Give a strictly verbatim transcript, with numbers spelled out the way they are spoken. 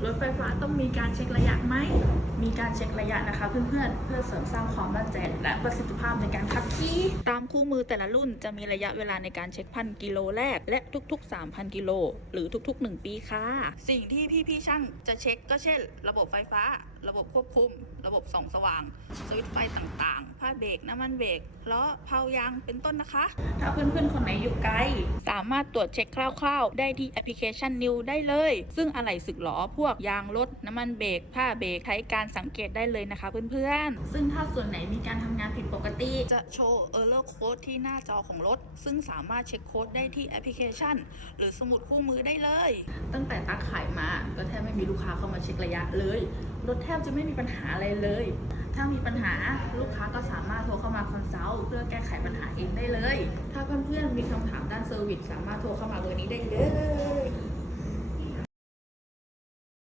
รถไฟฟ้าต้องมีการเช็คระยะไหมมีการเช็คระยะนะคะเพื่อนๆเพื่อเสริมสร้างความมั่นใจและประสิทธิภาพในการขับขี่ตามคู่มือแต่ละรุ่นจะมีระยะเวลาในการเช็คพันกิโลแรกและทุกๆ สามพัน กิโลหรือทุกๆ หนึ่ง ปีค่ะสิ่งที่พี่ๆช่างจะเช็คก็เช่นระบบไฟฟ้าระบบควบคุมระบบส่องสว่างสวิตช์ไฟต่างๆผ้าเบรกน้ำมันเบรกล้อเพายางเป็นต้นนะคะถ้าเพื่อนๆคนไหนอยู่ไกลสามารถตรวจเช็คคร่าวๆได้ที่แอปพลิเคชัน นิว ได้เลยซึ่งอะไหล่สึกหรอพวกยางรถน้ำมันเบรกผ้าเบรกใช้การสังเกตได้เลยนะคะเพื่อนๆซึ่งถ้าส่วนไหนมีการทำงานผิดปกติจะโชว์ Error Code ที่หน้าจอของรถซึ่งสามารถเช็คโค้ดได้ที่แอปพลิเคชันหรือสมุดคู่มือได้เลยตั้งแต่ตักขายมาก็แทบไม่มีลูกค้าเข้ามาเช็คระยะเลยรถแทบจะไม่มีปัญหาอะไรเลยถ้ามีปัญหาลูกค้าก็สามารถโทรเข้ามาคอนซัลท์เพื่อแก้ไขปัญหาเองได้เลยถ้าเพื่อนๆมีคำถามด้านเซอร์วิสสามารถโทรเข้ามาเบอร์นี้ได้เลย